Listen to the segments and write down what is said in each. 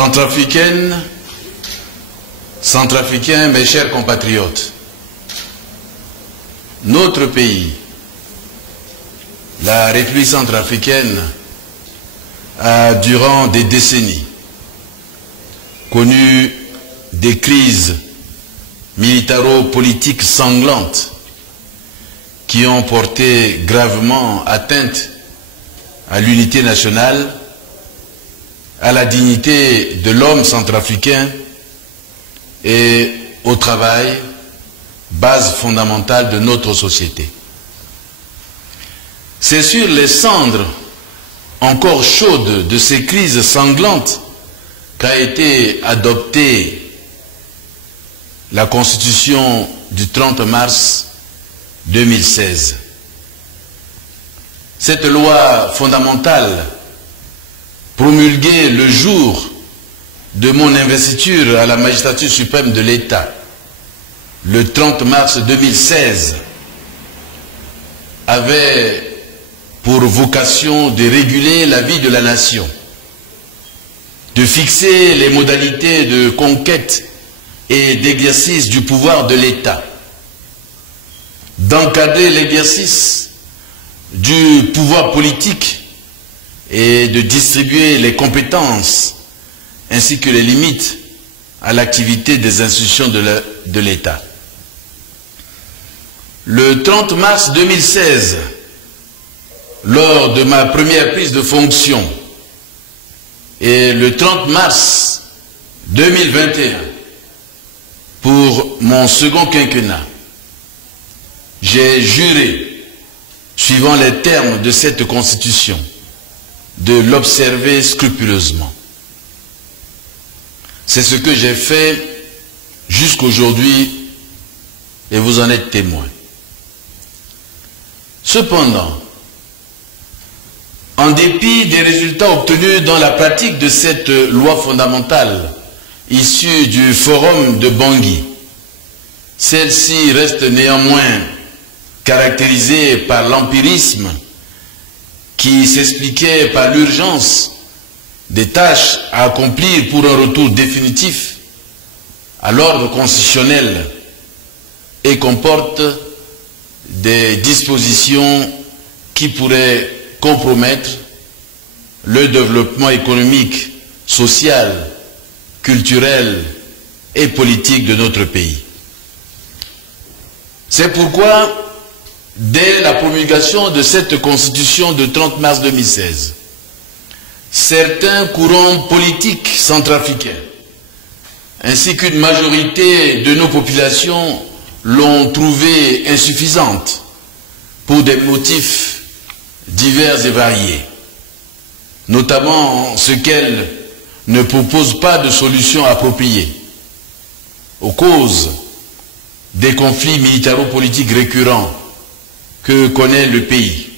Centrafricaines, Centrafricains, mes chers compatriotes, notre pays, la République centrafricaine, a durant des décennies connu des crises militaro-politiques sanglantes qui ont porté gravement atteinte à l'unité nationale, à la dignité de l'homme centrafricain et au travail, base fondamentale de notre société. C'est sur les cendres encore chaudes de ces crises sanglantes qu'a été adoptée la Constitution du 30 mars 2016. Cette loi fondamentale, promulguée le jour de mon investiture à la magistrature suprême de l'État, le 30 mars 2016, avait pour vocation de réguler la vie de la nation, de fixer les modalités de conquête et d'exercice du pouvoir de l'État, d'encadrer l'exercice du pouvoir politique et de distribuer les compétences ainsi que les limites à l'activité des institutions de l'État. Le 30 mars 2016, lors de ma première prise de fonction, et le 30 mars 2021, pour mon second quinquennat, j'ai juré, suivant les termes de cette Constitution, de l'observer scrupuleusement. C'est ce que j'ai fait jusqu'aujourd'hui et vous en êtes témoin. Cependant, en dépit des résultats obtenus dans la pratique de cette loi fondamentale issue du forum de Bangui, celle-ci reste néanmoins caractérisée par l'empirisme qui s'expliquait par l'urgence des tâches à accomplir pour un retour définitif à l'ordre constitutionnel et comporte des dispositions qui pourraient compromettre le développement économique, social, culturel et politique de notre pays. C'est pourquoi, dès la promulgation de cette Constitution de 30 mars 2016, certains courants politiques centrafricains, ainsi qu'une majorité de nos populations, l'ont trouvée insuffisante pour des motifs divers et variés, notamment ce qu'elle ne propose pas de solution appropriée aux causes des conflits militaro-politiques récurrents que connaît le pays,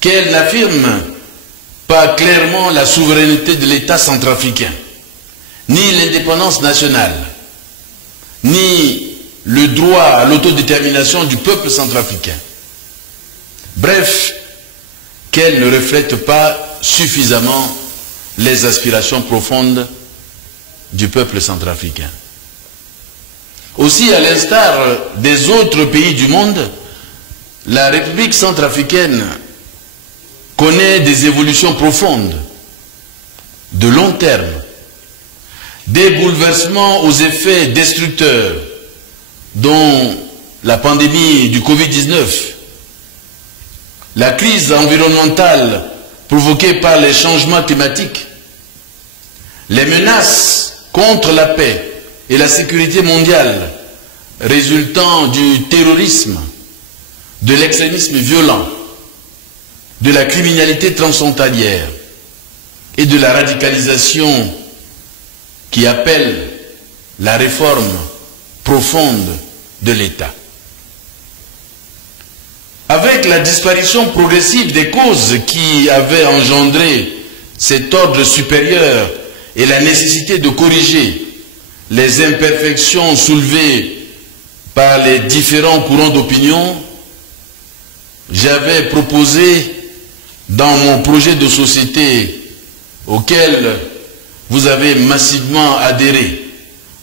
qu'elle n'affirme pas clairement la souveraineté de l'État centrafricain, ni l'indépendance nationale, ni le droit à l'autodétermination du peuple centrafricain. Bref, qu'elle ne reflète pas suffisamment les aspirations profondes du peuple centrafricain. Aussi, à l'instar des autres pays du monde, la République centrafricaine connaît des évolutions profondes, de long terme, des bouleversements aux effets destructeurs, dont la pandémie du Covid-19, la crise environnementale provoquée par les changements climatiques, les menaces contre la paix et la sécurité mondiale résultant du terrorisme, de l'extrémisme violent, de la criminalité transfrontalière et de la radicalisation qui appelle la réforme profonde de l'État. Avec la disparition progressive des causes qui avaient engendré cet ordre supérieur et la nécessité de corriger les imperfections soulevées par les différents courants d'opinion, j'avais proposé dans mon projet de société auquel vous avez massivement adhéré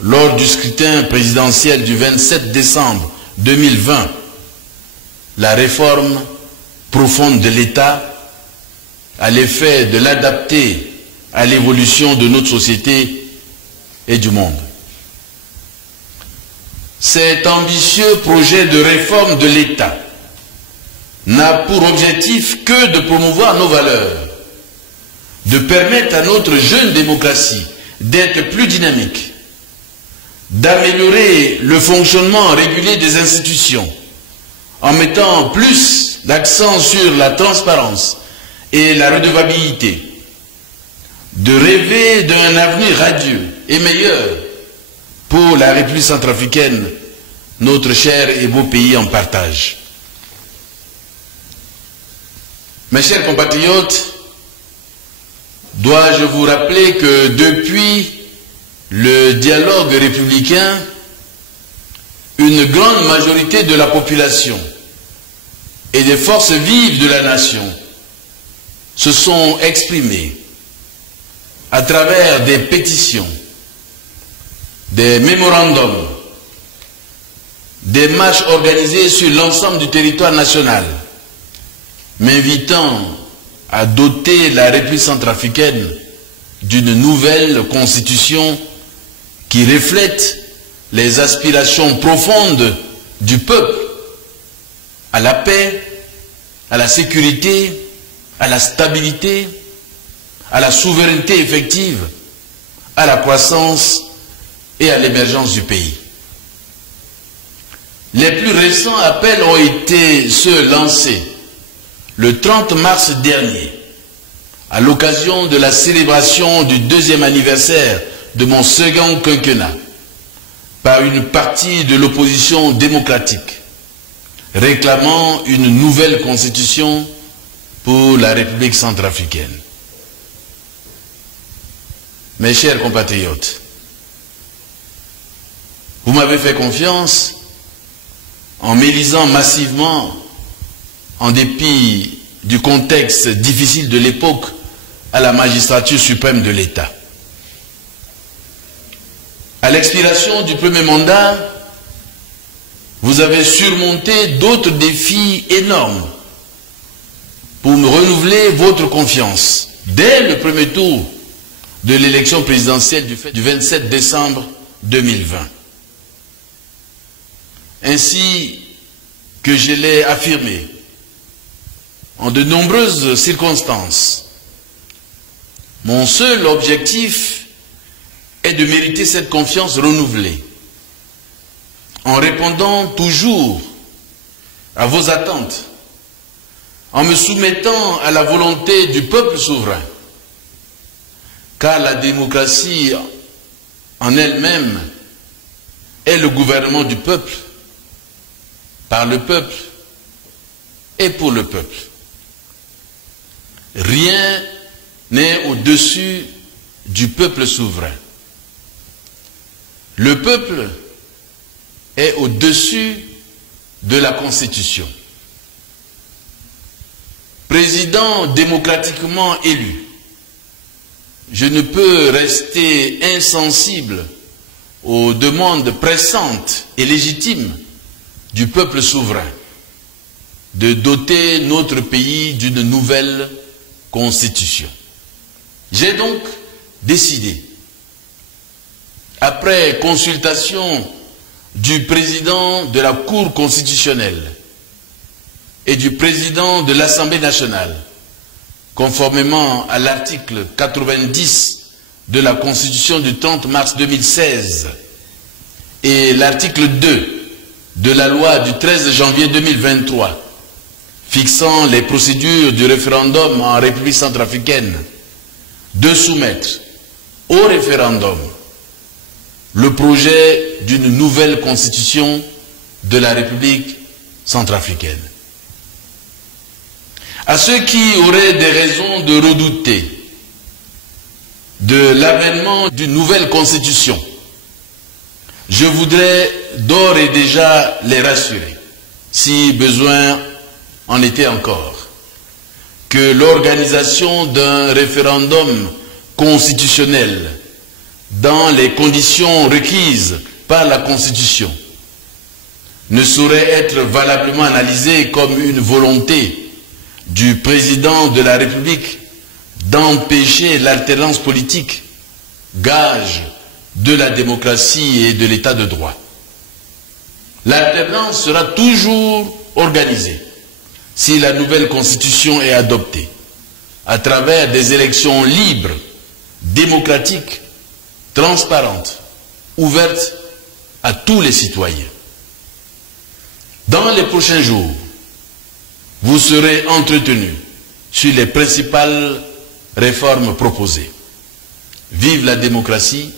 lors du scrutin présidentiel du 27 décembre 2020, la réforme profonde de l'État à l'effet de l'adapter à l'évolution de notre société et du monde. Cet ambitieux projet de réforme de l'État n'a pour objectif que de promouvoir nos valeurs, de permettre à notre jeune démocratie d'être plus dynamique, d'améliorer le fonctionnement régulier des institutions en mettant plus d'accent sur la transparence et la redevabilité, de rêver d'un avenir radieux et meilleur pour la République centrafricaine, notre cher et beau pays en partage. Mes chers compatriotes, dois-je vous rappeler que depuis le dialogue républicain, une grande majorité de la population et des forces vives de la nation se sont exprimées à travers des pétitions, des mémorandums, des marches organisées sur l'ensemble du territoire national, m'invitant à doter la République centrafricaine d'une nouvelle constitution qui reflète les aspirations profondes du peuple à la paix, à la sécurité, à la stabilité, à la souveraineté effective, à la croissance et à l'émergence du pays. Les plus récents appels ont été ceux lancés le 30 mars dernier, à l'occasion de la célébration du 2e anniversaire de mon second quinquennat, par une partie de l'opposition démocratique, réclamant une nouvelle constitution pour la République centrafricaine. Mes chers compatriotes, vous m'avez fait confiance en m'élisant massivement, en dépit du contexte difficile de l'époque, à la magistrature suprême de l'État. À l'expiration du premier mandat, vous avez surmonté d'autres défis énormes pour me renouveler votre confiance dès le premier tour de l'élection présidentielle du 27 décembre 2020. Ainsi que je l'ai affirmé en de nombreuses circonstances, mon seul objectif est de mériter cette confiance renouvelée, en répondant toujours à vos attentes, en me soumettant à la volonté du peuple souverain, car la démocratie en elle-même est le gouvernement du peuple, par le peuple et pour le peuple. Rien n'est au-dessus du peuple souverain. Le peuple est au-dessus de la Constitution. Président démocratiquement élu, je ne peux rester insensible aux demandes pressantes et légitimes du peuple souverain de doter notre pays d'une nouvelle constitution. J'ai donc décidé, après consultation du président de la Cour constitutionnelle et du président de l'Assemblée nationale, conformément à l'article 90 de la Constitution du 30 mars 2016 et l'article 2 de la loi du 13 janvier 2023 fixant les procédures du référendum en République centrafricaine, de soumettre au référendum le projet d'une nouvelle constitution de la République centrafricaine. À ceux qui auraient des raisons de redouter de l'avènement d'une nouvelle constitution, je voudrais d'ores et déjà les rassurer, si besoin en était encore, que l'organisation d'un référendum constitutionnelle dans les conditions requises par la Constitution ne saurait être valablement analysée comme une volonté du président de la République d'empêcher l'alternance politique, gage de la démocratie et de l'état de droit. L'alternance sera toujours organisée si la nouvelle Constitution est adoptée à travers des élections libres, démocratiques, transparentes, ouvertes à tous les citoyens. Dans les prochains jours, vous serez entretenus sur les principales réformes proposées. Vive la démocratie,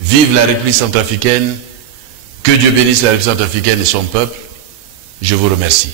vive la République centrafricaine, que Dieu bénisse la République centrafricaine et son peuple. Je vous remercie.